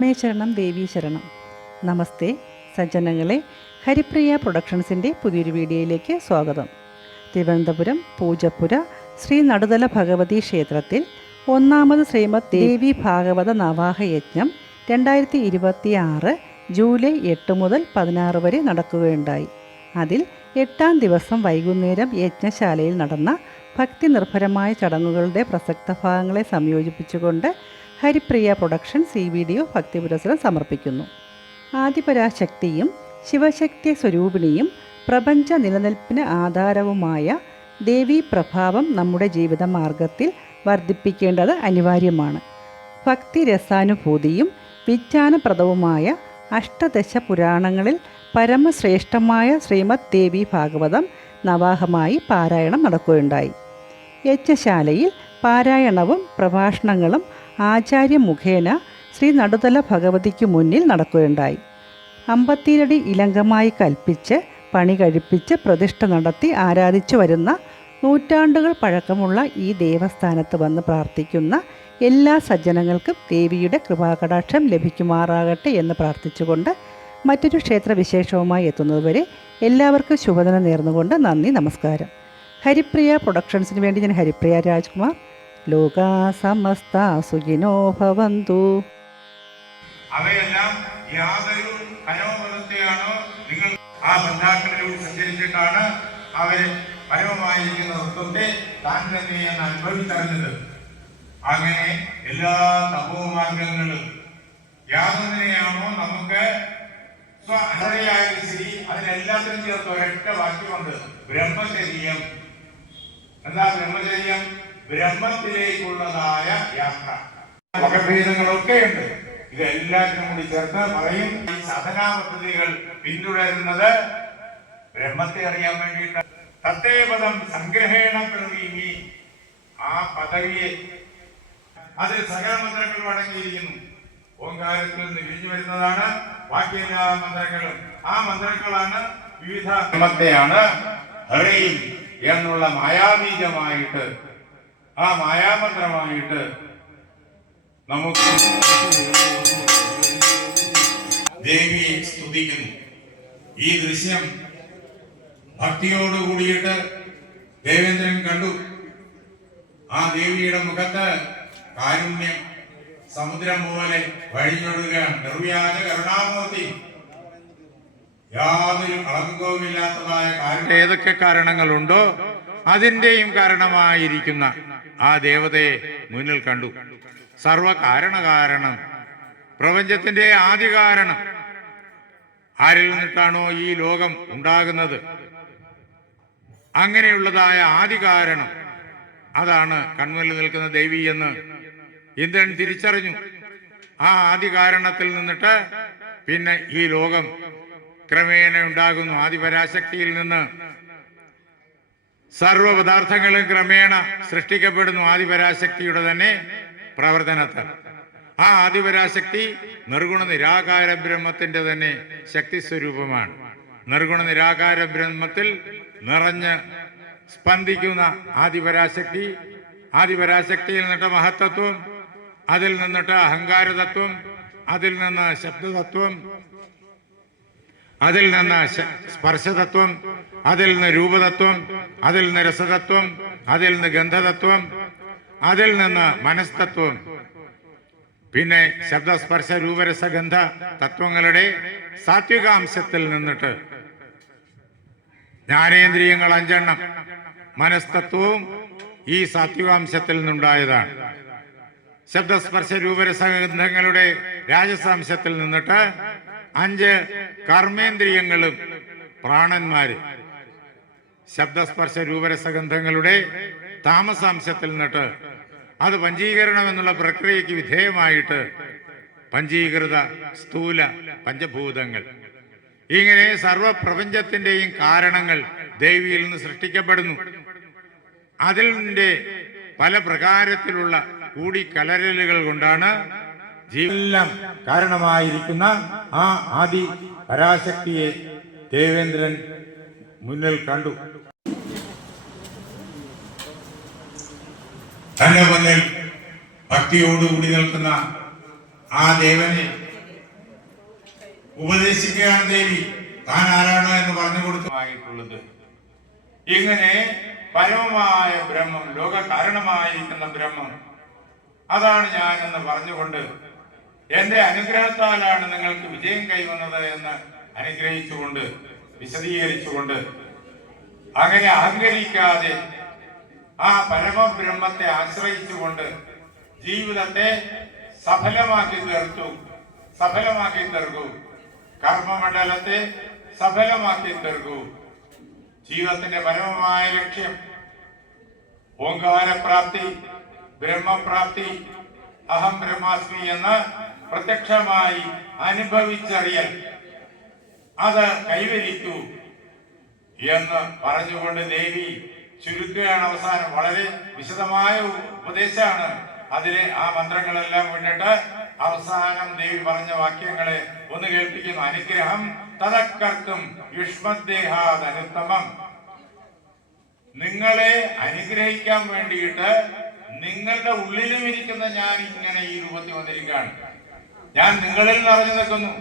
അമ്മേ ശരണം ദേവി ശരണം. നമസ്തേ സജ്ജനങ്ങളെ, ഹരിപ്രിയ പ്രൊഡക്ഷൻസിൻ്റെ പുതിയൊരു വീഡിയോയിലേക്ക് സ്വാഗതം. തിരുവനന്തപുരം പൂജപ്പുര ശ്രീ നടുതല ഭഗവതി ക്ഷേത്രത്തിൽ 1ാമത് ശ്രീമദ് ദേവി ഭാഗവത നവാഹ യജ്ഞം 2026 ജൂലൈ 8 മുതൽ 16 വരെ നടക്കുകയുണ്ടായി. അതിൽ 8ാം ദിവസം വൈകുന്നേരം യജ്ഞശാലയിൽ നടന്ന ഭക്തി നിർഭരമായ ചടങ്ങുകളുടെ പ്രസക്ത ഭാഗങ്ങളെ സംയോജിപ്പിച്ചുകൊണ്ട് ഹരിപ്രിയ പ്രൊഡക്ഷൻസ് ഈ വീഡിയോ ഭക്തി പുരസ്സരം സമർപ്പിക്കുന്നു. ആദിപരാശക്തിയും ശിവശക്തി സ്വരൂപിണിയും പ്രപഞ്ച നിലനിൽപ്പിന് ആധാരവുമായ ദേവീ പ്രഭാവം നമ്മുടെ ജീവിത മാർഗത്തിൽ വർദ്ധിപ്പിക്കേണ്ടത് അനിവാര്യമാണ്. ഭക്തി രസാനുഭൂതിയും വിജ്ഞാനപ്രദവുമായ അഷ്ടദശ പുരാണങ്ങളിൽ പരമശ്രേഷ്ഠമായ ശ്രീമദ് ദേവി ഭാഗവതം നവാഹമായി പാരായണം നടക്കുകയുണ്ടായി. യജ്ഞശാലയിൽ പാരായണവും പ്രഭാഷണങ്ങളും ആചാര്യ മുഖേന ശ്രീ നടുതല ഭഗവതിക്ക് മുന്നിൽ നടക്കുകയുണ്ടായി. 52 അടി ഇലങ്കമായി കൽപ്പിച്ച് പണി കഴിപ്പിച്ച് പ്രതിഷ്ഠ നടത്തി ആരാധിച്ചു വരുന്ന നൂറ്റാണ്ടുകൾ പഴക്കമുള്ള ഈ ദേവസ്ഥാനത്ത് വന്ന് പ്രാർത്ഥിക്കുന്ന എല്ലാ സജ്ജനങ്ങൾക്കും ദേവിയുടെ കൃപാകടാക്ഷം ലഭിക്കുമാറാകട്ടെ എന്ന് പ്രാർത്ഥിച്ചുകൊണ്ട് മറ്റൊരു ക്ഷേത്രവിശേഷവുമായി എത്തുന്നതുവരെ എല്ലാവർക്കും ശുഭദിനം നേർന്നുകൊണ്ട് നന്ദി, നമസ്കാരം. ഹരിപ്രിയ പ്രൊഡക്ഷൻസിന് വേണ്ടി ഞാൻ ഹരിപ്രിയ രാജ്കുമാർ. ലോകാ സമസ്ത സുഖിനോ ഭവന്തു. അവയെല്ലാം യാതൊരു മനോബലത്തെയാണോ നിങ്ങൾ ആ ബന്ധാക്കളിലൂടെ സഞ്ചരിച്ചിട്ടാണ് അവരെ പരമമായിരിക്കുന്ന തത്വത്തെ താൻ തന്നെയെന്ന് അനുഭവിച്ചറിഞ്ഞത്. അങ്ങനെ എല്ലാ തപോമാർഗങ്ങളും യാതൊന്നിനെയാണോ നമുക്ക് സ്വഅനയായാലും ശരി അതിനെല്ലാത്തിനും ചേർത്ത് ഒരൊറ്റ വാക്യമുണ്ട്: ബ്രഹ്മചര്യം. എന്താ ബ്രഹ്മചര്യം? ബ്രഹ്മത്തിലേക്കുള്ളതായ യാത്ര. വകഭേദങ്ങളൊക്കെ ഉണ്ട്, ഇതെല്ലാത്തിനും കൂടി ചേർത്ത് പറയും ഈ സാധനാ പദ്ധതികൾ പിന്തുടരുന്നത് ബ്രഹ്മത്തെ അറിയാൻ വേണ്ടിയിട്ട്. തത്തേപദം സംഗ്രഹേണ പ്രവീമി, ആ പദവിയെ അതിൽ സകല മന്ത്രങ്ങൾ അടങ്ങിയിരിക്കുന്നു. ഓങ്കാരത്തിൽ നിന്ന് വിരിഞ്ഞു വരുന്നതാണ് ബാക്കി എല്ലാ മന്ത്രങ്ങളും. ആ മന്ത്രങ്ങളാണ് വിവിധ ബ്രഹ്മത്തെയാണ് ഹൃയും എന്നുള്ള മായാബീജമായിട്ട്, ആ മായാമന്ത്രമായിട്ട് നമുക്ക് ദേവിയെ സ്തുതിക്കുന്നു. ഈ ദൃശ്യം ഭക്തിയോട് കൂടിയിട്ട് ദേവേന്ദ്രൻ കണ്ടു. ആ ദേവിയുടെ മുഖത്ത് കാരുണ്യം സമുദ്രം പോലെ വഴിഞ്ഞൊടുകയാണ്. നിർവ്യാജ കരുണാമൂർത്തി, യാതൊരു കളങ്കവുമില്ലാത്തതായ കാര്യം. ഏതൊക്കെ കാരണങ്ങളുണ്ടോ അതിന്റെയും കാരണമായിരിക്കുന്ന ആ ദേവതയെ മുന്നിൽ കണ്ടു. സർവകാരണകാരണം, പ്രപഞ്ചത്തിന്റെ ആദി കാരണം. ആരിൽ നിന്നിട്ടാണോ ഈ ലോകം ഉണ്ടാകുന്നത്, അങ്ങനെയുള്ളതായ ആദി കാരണം അതാണ് കൺമുന്നിൽ നിൽക്കുന്ന ദേവി എന്ന് ഇന്ദ്രൻ തിരിച്ചറിഞ്ഞു. ആ ആദി കാരണത്തിൽ നിന്നിട്ട് പിന്നെ ഈ ലോകം ക്രമേണ ഉണ്ടാകുന്നു. ആദിപരാശക്തിയിൽ നിന്ന് സർവപദാർത്ഥങ്ങളും ക്രമേണ സൃഷ്ടിക്കപ്പെടുന്നു ആദിപരാശക്തിയുടെ തന്നെ പ്രവർത്തനത്തിൽ. ആ ആദിപരാശക്തി നിർഗുണ നിരാകാര ബ്രഹ്മത്തിന്റെ തന്നെ ശക്തി സ്വരൂപമാണ്. നിർഗുണ നിരാകാര ബ്രഹ്മത്തിൽ നിറഞ്ഞ് സ്പന്ദിക്കുന്ന ആദിപരാശക്തി. ആദിപരാശക്തിയിൽ നിന്നിട്ട് മഹത്തത്വം, അതിൽ നിന്നിട്ട് അഹങ്കാരതത്വം, അതിൽ നിന്ന് ശബ്ദതത്വം, അതിൽ നിന്ന് സ്പർശതത്വം, അതിൽ നിന്ന് രൂപതത്വം, അതിൽ നിന്ന് രസതത്വം, അതിൽ നിന്ന് ഗന്ധതത്വം, അതിൽ നിന്ന് മനസ്തത്വം, പിന്നെ ശബ്ദസ്പർശ രൂപരസഗന്ധ തത്വങ്ങളുടെ സാത്വികാംശത്തിൽ നിന്നിട്ട് ജ്ഞാനേന്ദ്രിയങ്ങൾ 5 മനസ്തത്വവും ഈ സാത്വികാംശത്തിൽ നിന്നുണ്ടായതാണ്. ശബ്ദസ്പർശ രൂപരസഗന്ധങ്ങളുടെ രാജസാംശത്തിൽ നിന്നിട്ട് 5 കർമ്മേന്ദ്രിയങ്ങളും പ്രാണന്മാര് ശബ്ദസ്പർശ രൂപരസഗന്ധങ്ങളുടെ താമസാംശത്തിൽ നിന്നിട്ട് അത് പഞ്ചീകരണം എന്നുള്ള പ്രക്രിയയ്ക്ക് വിധേയമായിട്ട് പഞ്ചീകൃത സ്ഥൂല പഞ്ചഭൂതങ്ങൾ, ഇങ്ങനെ സർവപ്രപഞ്ചത്തിന്റെയും കാരണങ്ങൾ ദേവിയിൽ നിന്ന് സൃഷ്ടിക്കപ്പെടുന്നു. അതിൻ്റെ പല പ്രകാരത്തിലുള്ള കൂടിക്കലരലുകൾ കൊണ്ടാണ് ജീവെല്ലാം കാരണമായിരിക്കുന്ന ആ ആദി പരാശക്തിയെ ദേവേന്ദ്രൻ മുന്നിൽ കണ്ടു. തന്റെ മുന്നിൽ ഭക്തിയോടുകൂടി നിൽക്കുന്ന ആ ദേവനെ ഉപദേശിക്കുകയാണ് ദേവി. താൻ ആരാണ് എന്ന് പറഞ്ഞു കൊടുത്തുമായിട്ടുള്ളത്. ഇങ്ങനെ പരമമായ ബ്രഹ്മം, ലോക കാരണമായിരിക്കുന്ന ബ്രഹ്മം, അതാണ് ഞാനെന്ന് പറഞ്ഞുകൊണ്ട് എന്റെ അനുഗ്രഹത്താലാണ് നിങ്ങൾക്ക് വിജയം കൈവന്നത് എന്ന് അനുഗ്രഹിച്ചുകൊണ്ട് വിശദീകരിച്ചുകൊണ്ട് അങ്ങനെ അഹങ്കരിക്കാതെ ആ പരമബ്രഹ്മത്തെ ആശ്രയിച്ചുകൊണ്ട് ജീവിതത്തെ സഫലമാക്കി തീർക്കൂ. കർമ്മമണ്ഡലത്തെ സഫലമാക്കി തീർക്കൂ. ജീവിതത്തിന്റെ പരമമായ ലക്ഷ്യം ഓങ്കാരപ്രാപ്തി, ബ്രഹ്മപ്രാപ്തി, അഹം ബ്രഹ്മാസ്മി എന്ന് പ്രത്യക്ഷമായി അനുഭവിച്ചറിയൽ, അത് കൈവരിക്കൂ എന്ന് പറഞ്ഞുകൊണ്ട് ദേവി ചുരുക്കുകയാണ്. അവസാനം വളരെ വിശദമായ ഉപദേശമാണ്. അതിലെ ആ മന്ത്രങ്ങളെല്ലാം കൊണ്ടിട്ട് അവസാനം ദേവി പറഞ്ഞ വാക്യങ്ങളെ ഒന്ന് കേൾപ്പിക്കുന്നു. അനുഗ്രഹം തദക്കർക്കും യുഷ്മദ്ദേഹാദനുത്തമം. നിങ്ങളെ അനുഗ്രഹിക്കാൻ വേണ്ടിയിട്ട് നിങ്ങളുടെ ഉള്ളിലും ഇരിക്കുന്ന ഞാൻ ഇങ്ങനെ ഈ രൂപത്തിൽ വന്നിരിക്കുകയാണ്. ഞാൻ നിങ്ങളിൽ നിറഞ്ഞു നിൽക്കുന്നു.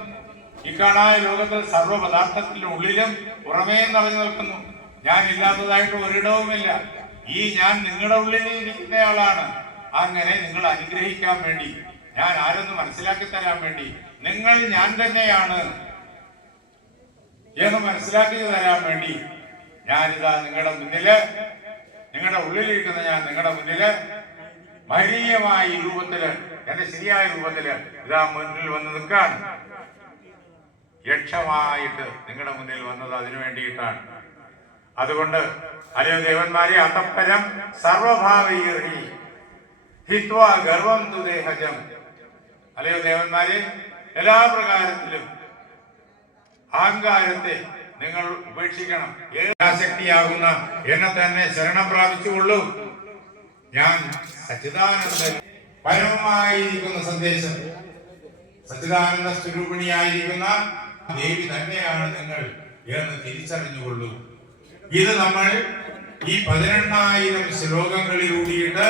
ഇക്കാണായ ലോകത്തിൽ സർവ്വ പദാർത്ഥത്തിന്റെ ഉള്ളിലും പുറമേ നിറഞ്ഞു നിൽക്കുന്നു. ഞാൻ ഇല്ലാത്തതായിട്ട് ഒരിടവുമില്ല. ഈ ഞാൻ നിങ്ങളുടെ ഉള്ളിൽ ഇരിക്കുന്നയാളാണ്. അങ്ങനെ നിങ്ങൾ അനുഗ്രഹിക്കാൻ വേണ്ടി, ഞാൻ ആരെന്ന് മനസ്സിലാക്കി തരാൻ വേണ്ടി, നിങ്ങൾ ഞാൻ തന്നെയാണ് എന്ന് മനസ്സിലാക്കി തരാൻ വേണ്ടി ഞാനിതാ നിങ്ങളുടെ മുന്നില്, നിങ്ങളുടെ ഉള്ളിലിരിക്കുന്ന ഞാൻ നിങ്ങളുടെ മുന്നില് മഹനീയമായ ഈ രൂപത്തില്, എന്റെ ശരിയായ രൂപത്തില് ഇതാ മുന്നിൽ വന്ന് നിൽക്കാണ്. യക്ഷമായിട്ട് നിങ്ങളുടെ മുന്നിൽ വന്നത് അതിനു വേണ്ടിയിട്ടാണ്. അതുകൊണ്ട് അല്ലയോ ദേവന്മാരെ, അതപ്പരം സർവഭാവീർഹി ഹിത്വാ ഗർവം തുദേഹജം. അല്ലയോ ദേവന്മാരെ, എല്ലാ പ്രകാരത്തിലും അഹങ്കാരത്തെ നിങ്ങൾ ഉപേക്ഷിക്കണം. ഏകാശക്തിയാകുന്ന എന്നെ തന്നെ ശരണം പ്രാപിച്ചുകൊള്ളൂ. ഞാൻ സച്ചിദാനന്ദൻ, പരമമായിരിക്കുന്ന സന്ദേശം, സച്ചിദാനന്ദ സ്വരൂപിണിയായിരിക്കുന്ന ദേവി തന്നെയാണ് നിങ്ങൾ എന്ന് തിരിച്ചറിഞ്ഞുകൊള്ളൂ. ഇത് നമ്മൾ ഈ 18,000 ശ്ലോകങ്ങളിലൂടിയിട്ട്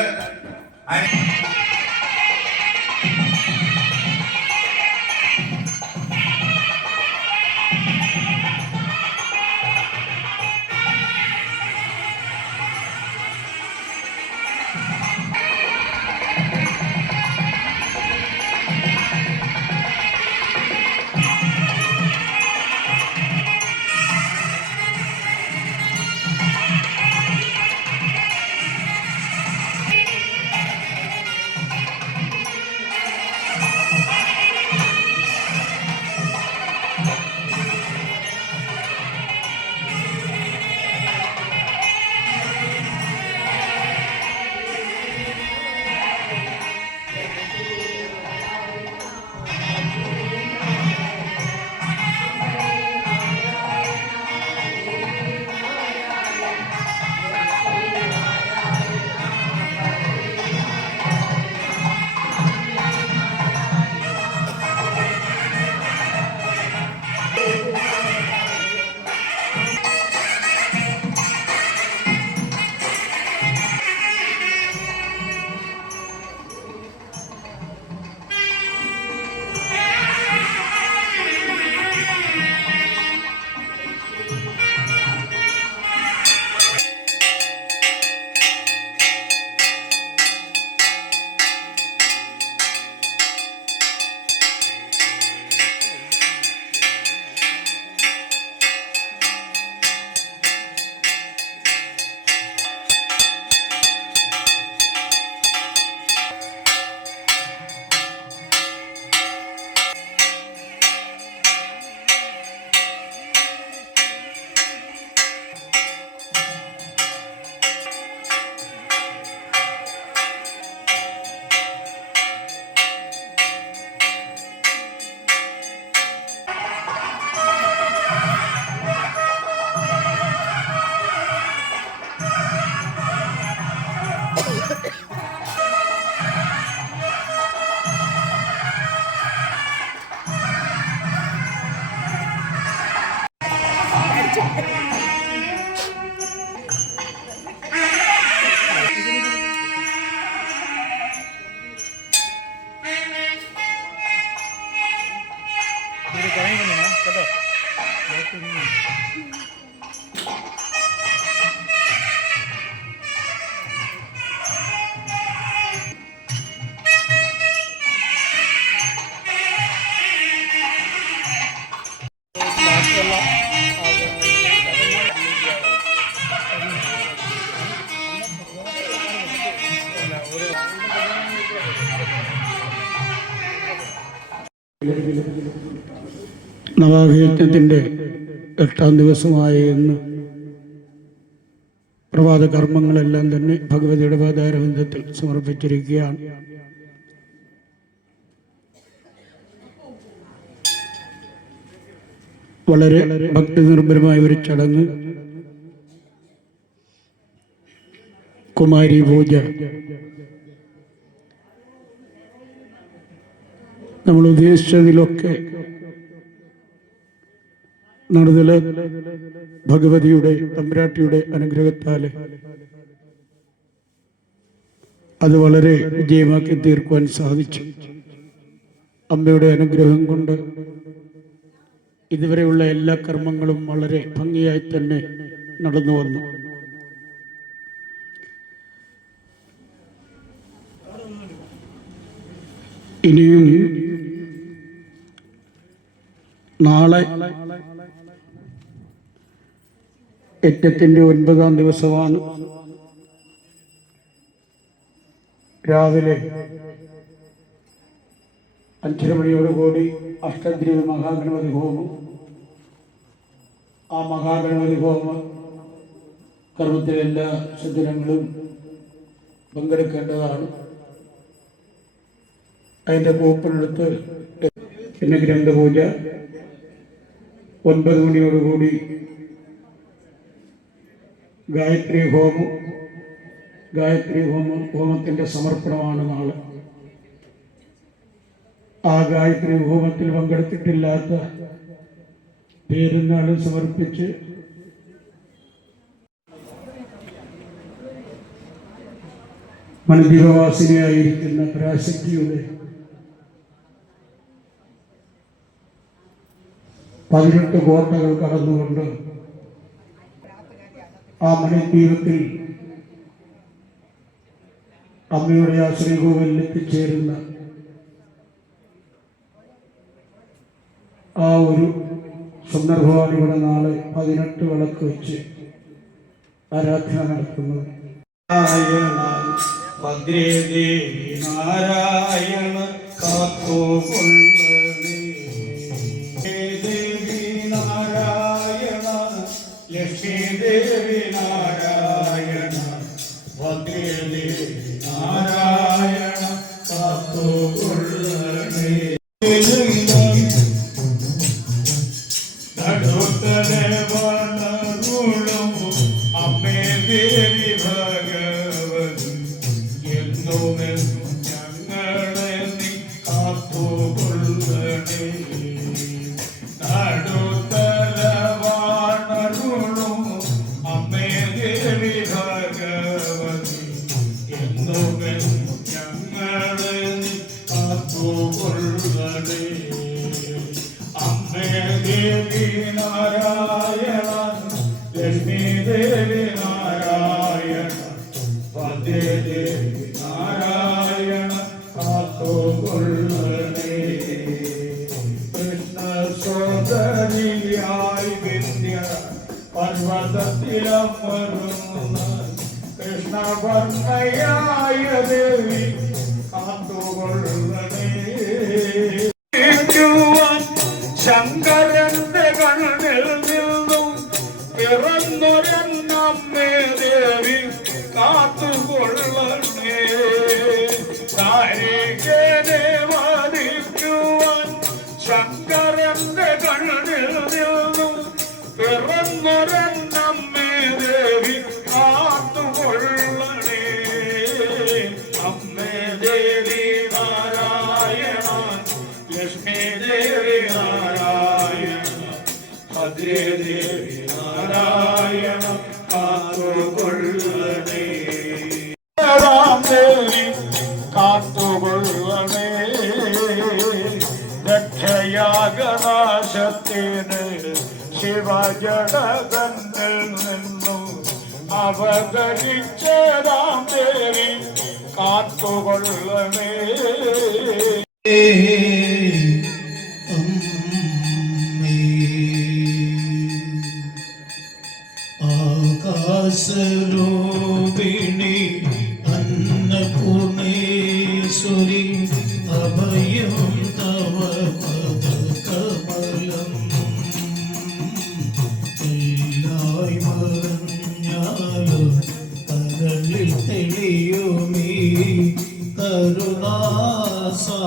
നവാഭിയജ്ഞത്തിൻ്റെ 8-ാം ദിവസമായ ഇന്ന് പ്രഭാത കർമ്മങ്ങളെല്ലാം തന്നെ ഭഗവതിയുടെ പാതാരബന്ധത്തിൽ സമർപ്പിച്ചിരിക്കുകയാണ്. വളരെ ഭക്തി നിർഭരമായ ഒരു ചടങ്ങ്, കുമാരി പൂജ. നമ്മൾ ഉദ്ദേശിച്ചതിലൊക്കെ നടുതല ഭഗവതിയുടെ തമ്പുരാട്ടിയുടെ അനുഗ്രഹത്താൽ അത് വളരെ വിജയമാക്കി തീർക്കുവാൻ സാധിച്ചു. അമ്മയുടെ അനുഗ്രഹം കൊണ്ട് ഇതുവരെയുള്ള എല്ലാ കർമ്മങ്ങളും വളരെ ഭംഗിയായി തന്നെ നടന്നു വന്നു. ഇനിയും നാളെ യജ്ഞത്തിൻ്റെ 9-ാം ദിവസമാണ്. രാവിലെ 5:30 മണിയോടുകൂടി അഷ്ടദ്രവ്യ മഹാഗണപതി ഹോമം. ആ മഹാഗണപതി ഹോമ കർമ്മത്തിലെല്ലാ സജ്ജനങ്ങളും പങ്കെടുക്കേണ്ടതാണ്. അതിൻ്റെ കൂപ്പണെടുത്ത് പിന്നെ ഗ്രന്ഥപൂജ 9 മണിയോടുകൂടി ഗായത്രി ഹോമത്തിൻ്റെ സമർപ്പണമാണ് നാളെ. ആ ഗായത്രി ഹോമത്തിൽ പങ്കെടുത്തിട്ടില്ലാത്ത പേരുന്നാളും സമർപ്പിച്ച് മണിദ്വീപവാസിനിയായിരിക്കുന്ന പരാശക്തിയുടെ 18 കോട്ടകൾ കടന്നുകൊണ്ട് ആ മണിദ്വീപത്തിൽ അമ്മയുടെ ആ ശ്രീകോവിലിൽ എത്തിച്ചേരുന്ന ആ ഒരു സന്ദർഭമാണ് ഇവിടെ നാളെ 18 വിളക്ക് വെച്ച് ആരാധന നടത്തുന്നത്. ഭദ്രേ ദേവി നാരായണ കാത്തോകൊള്ളണേ, ദേവി നാരായണ ലക്ഷ്മി ദേവി നാരായണ, ഭദ്രേ ദേവി നാരായണ കാത്തോകൊള്ളണേ. നടുത്തലെ വണരുളും അമ്മേ ദേവി ഭഗവതി, എന്നുമെന്നും ഞങ്ങളെ നീ കാത്തുകൊള്ളണേ. നടുത്തല വണരുളും അമ്മേ ദേവി ഭഗവതി, എന്നുമെന്നും ഞങ്ങളെ നീ കാത്തുകൊള്ളണേ. അമ്മേ ദേവി നാരായണ ലക്ഷ്മി ദേവി നാരായണ, ഭദ്രേ ദേവി നാരായണ കാത്തുകൊള്ളണേ. കൃഷ്ണ സോദരിയായി വിദ്യ പർവ്വതത്തിലമരുന്ന കൃഷ്ണവർണ്ണയായ ദേവി കാത്തുകൊള്ളണേ. ശങ്കരന്റെ കണ്ണിൽ നിന്നും പിറന്നൊരെന്നമ്മേ ദേവി കാത്തുകൊള്ളണേ. താരികനെ വധിക്കുവാൻ ശങ്കരന്റെ കണ്ണിൽ നിന്നും പിറന്നൊരെന്നമ്മേ ദേവി കാത്തുകൊള്ളണേ. അമ്മേ ദേവി നാരായണ ലക്ഷ്മി ദേവി നാരായണ, ഭദ്രേ ദേവി നാരായണ കാത്തുകൊള്ളണേ. ദേവി കാത്തുകൊള്ളണേ. രക്ഷയാഗനാശത്തിന് ശിവജടകന്നിൽ നിന്നും അവതരിച്ചതാം ദേവി കാത്തുകൊള്ളണേ. ആകാശരൂപിണി അന്നപൂർണേശ്വരി, അഭയം തവ കരുണാസാഗരമേ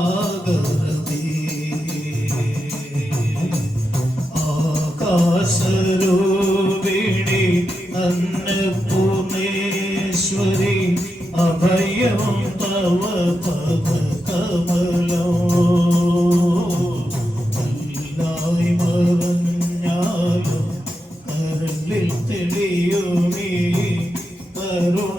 ആകാശരൂപിണി അന്നപൂർണേശ്വരി അഭയം തവ പദകമലോ എല്ലായി മറഞ്ഞാലും കരളിൽ തെളിയുമീ കരുണാസാഗരമേ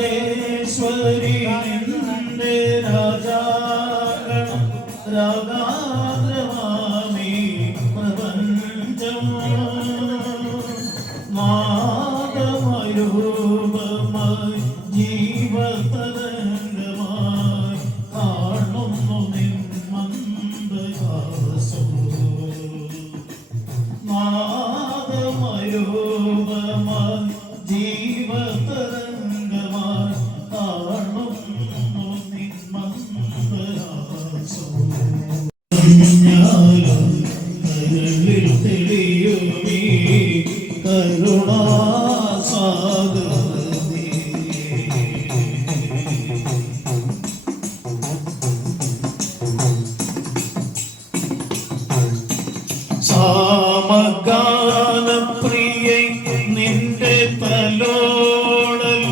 രാജരാജേശ്വരി നിന്റെ രാജാഗണം രാഗാദ്രമാമി പ്രപഞ്ചം മാതമയൂപമായി ജീവതരംഗമായി കാണുന്നു നിൻ മന്ദഹാസം മാതമയൂപമായി ജീവതരംഗമായി കാണുന്നു നിൻ മന്ദഹാസം കരളിൽ തെളിയുമീ കരുണാസാഗരമേ സാമഗാനപ്രിയേ നിന്റെ തലോടൽ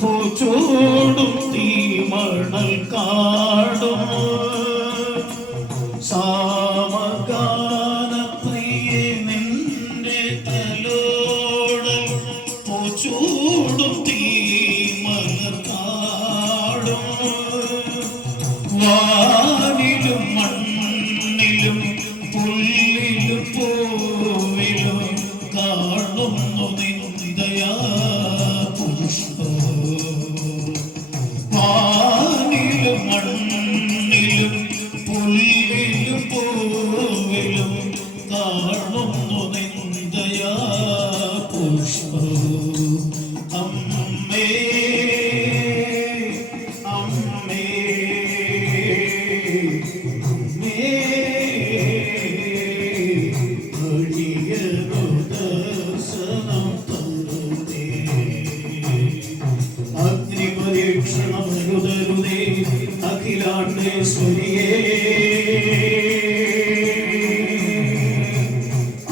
പൂച്ചൂടും തീമണൽ കാടും സാമഗാനപ്രിയേ നിന്റെ തലോടൽ പൂച്ചൂടും തീമണൽ കാടും വാനിലും മണ്ണിലും പുല്ലിലും പൂവിലും കാണുന്നു നിന്ദയാ പുഷ്പം വാനിലും മണ്ണിലും പുല്ലിലും പൂവിലും കാണുന്നു നിന്ദയാ പുഷ്പം അമ്മേ അമ്മേ അഗ്നിപരീക്ഷണം രുദരുദേ അഖിലാണ്ടേശ്വരിയേ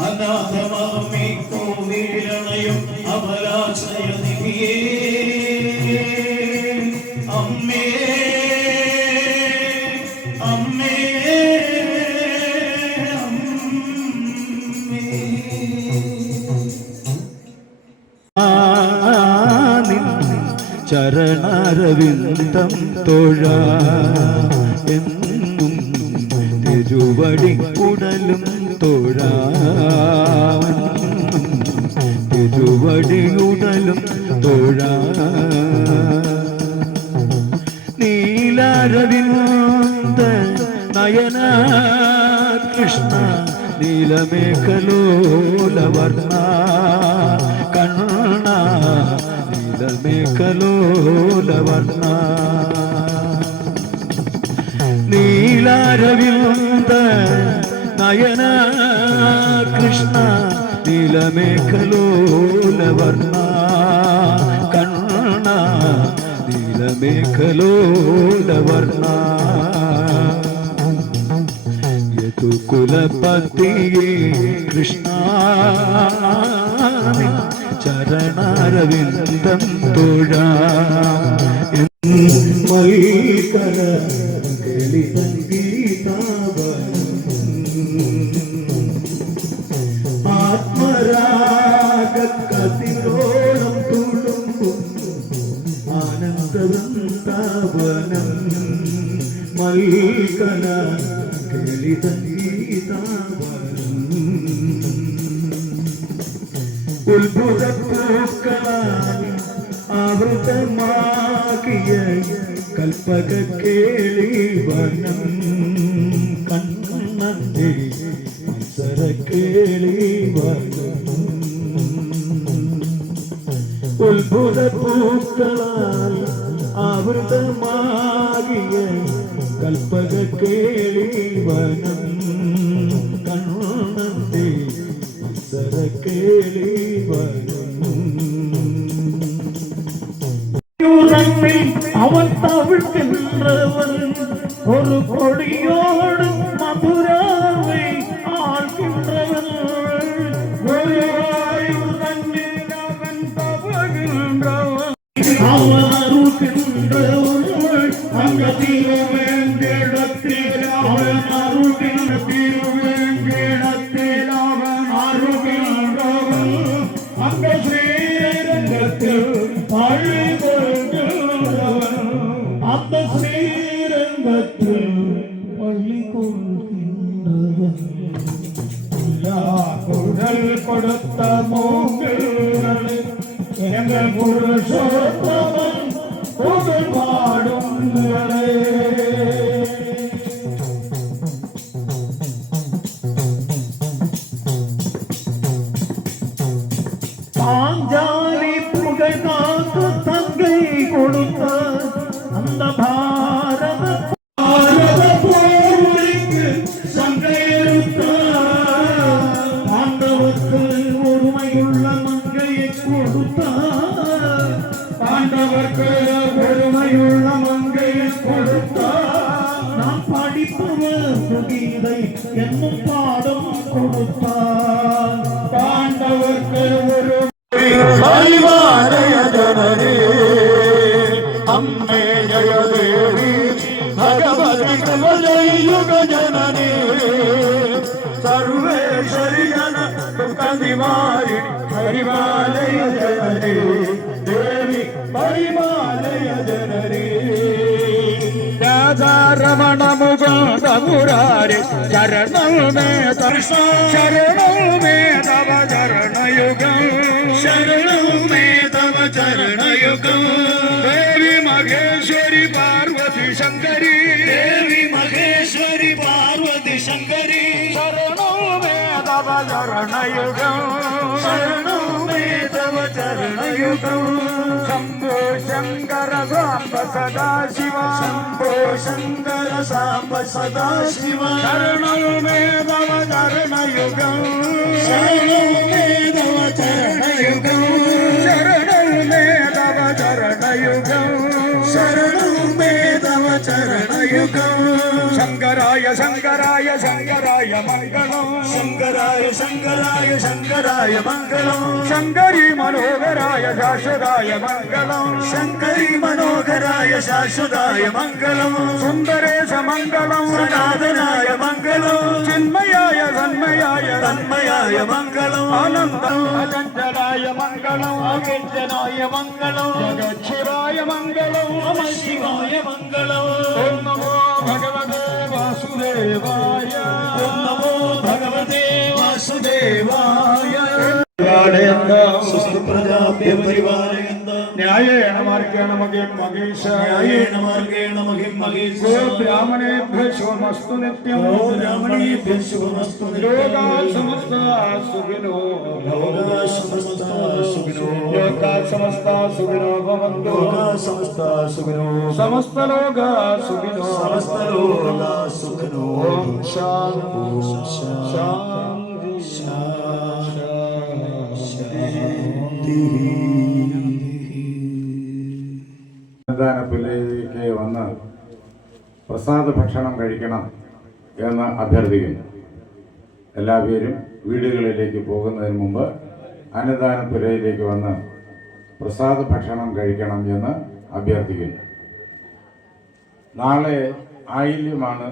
അനാഥമാമി കോവിലണയും അപരാശ്രയ നിധിയേ അമ്മേ അമ്മേ ചരണാരവിന്ദം തൊഴ എന്നും തിരുവടി ഉടലും തൊഴ തിരുവടി ഉടലും തൊഴ നീലാരവിന്ദ നയന കൃഷ്ണ നീലമേഖലോലവർണ്ണ കണ്ണ നീലമേഖലോലവർണ്ണ നീലാരവിന്ദ നയന കൃഷ്ണ നീലമേഖലോലവർണ്ണ കണ്ണ നീലമേഖലോലവർണ്ണ യദുകുലപതിയേ കൃഷ്ണ ചരണാരവിന്ദം തൊഴ മൽക്കര കേളി സംഗീതാവനം ആത്മരാഗ കതിരോളം തുളുമ്പും ആനന്ദവൃന്ദാവനം മൽക്കര കേളി സംഗീതാവനം ഉത്ഭുതപ്പൂക്കളായി ആവൃതമാകിയ കൽപ്പക കേളി വനം കണ്ണന്റെ മത്സര കേളി വനം ഉത്ഭുതപ്പൂക്കളായി ആവൃതമാകിയ കൽപ്പക കേളിവനം കണ്ണന്റെ കേളിവനം அவன் தவிழ்கின்றவன் ஒரு கொடியோடு மதுராவை ஆள்கின்றவன் ஒரு தண்ணீர் அவன் தவழ்கின்றவன் அவன் அருள்கின்றவன் அங்க திருவேங்கிடத்தில் அவன் அருள்கின்ற திருவேங்கிடத்தில் அவன் அருள்கின்றவன் அங்க ஸ்ரீரங்கத்தில் அந்த ஸ்ரீரங்கத்தில் பள்ளி கொள்கின்றவன் குரல் கொடுத்த மூங்கள் எங்கள் புருஷோத்தமன் புகழ் பாடும் பாஞ்சாலி புகழ் காத்து தங்கை கொடுத்த அந்த பாரத போருக்கு சங்கையெடுத்த பாண்டவருக்கு ஒருமையுள்ள மங்கையை கொடுத்தார் பாண்டவருக்கு ஒருமையுள்ள மங்கையை கொடுத்தார் நாம் படிப்பவர் சுகீதை என்னும் பாடம் கொடுத்தார் பாண்டவருக்கு ஒரு ഹരിവാരയ ജനനേ അമ്മേ ജയ ദേവി ഭഗവതി കവലയുഗ ജനനേ സർവേശ്വരി ജന ദുഃഖനിവാരി ഹരിവാലയ ജനനേ ദേവി ഹരിവാലയ ജനനേ രാധാരമണ മുകുന്ദ മുരാരി ശരണമേ ശരണമേ തവ ചരണയുഗം ശരണമേ തവ ചരണയുഗം ദേവി മഹേശ്വരി പാർവതി ശങ്കരി ദേവി മഹേശ്വരി പാർവതി ശങ്കരി ശരണമേ തവ ചരണയുഗം ശരണമേ തവ ചരണയുഗം ശംഭോ ശങ്കര സാംബ സദാശിവ ശംഭോ ശങ്കര സാംബ സദാശിവ ശരണമേ തവ ചരണയുഗം ശരണമേ തവ ചരണയുഗം ശരണമേ തവ ചരണയുഗം ശരണമേ തവ ചരണയുഗം ശങ്കരായ ശങ്കരായ ശങ്കരായ മംഗളം ശങ്കരായ ശങ്കരായ ശങ്കരായ മംഗളം ശങ്കരി മനോഹരായ ശാശ്വതായ മംഗളം ശങ്കരി മനോഹരായ ശാശ്വതായ മംഗളം സുന്ദരേശ മംഗളം സനാതനായ മംഗളം ചിന്മയായ തന്മയായ തന്മയായ മംഗളം ആനന്ദം അചഞ്ചലായ മംഗളം അകിഞ്ചനായ മംഗളം ജഗശിവായ മംഗളം ശിവായ മംഗളം ഓം നമോ ഭഗവതേ വാസുദേവായ ഓം നമോ ഭഗവതേ വാസുദേവായ ന്യായേണ മാർഗേണ മഹിം മഹേശ ന്യായേണ മാർഗേണ മഹിം മഹേശ ബ്രാഹ്മണേഭ്യഃ ശുഭമസ്തു നിത്യം ബ്രാഹ്മണേഭ്യഃ ശുഭമസ്തു ലോകാ സമസ്താ സുഖിനോ ലോകാ സമസ്താ സുഖിനോ ലോകാ സമസ്താ സുഖിനോ ഭവന്തു ലോകാ സമസ്താ സുഖിനോ സമസ്ത ലോകാ സുഖിനോ സമസ്ത ലോകാ സുഖിനോ ഓം ശാന്തി അന്നദാനത്തിലേക്ക് വന്ന് പ്രസാദ ഭക്ഷണം കഴിക്കണം എന്ന് അഭ്യർത്ഥിക്കുന്നു. എല്ലാവരും വീടുകളിലേക്ക് പോകുന്നതിന് മുമ്പ് അന്നദാനപുരയിലേക്ക് വന്ന് പ്രസാദ ഭക്ഷണം കഴിക്കണം എന്ന് അഭ്യർത്ഥിക്കുന്നു. നാളെ ആയില്യമാണ്.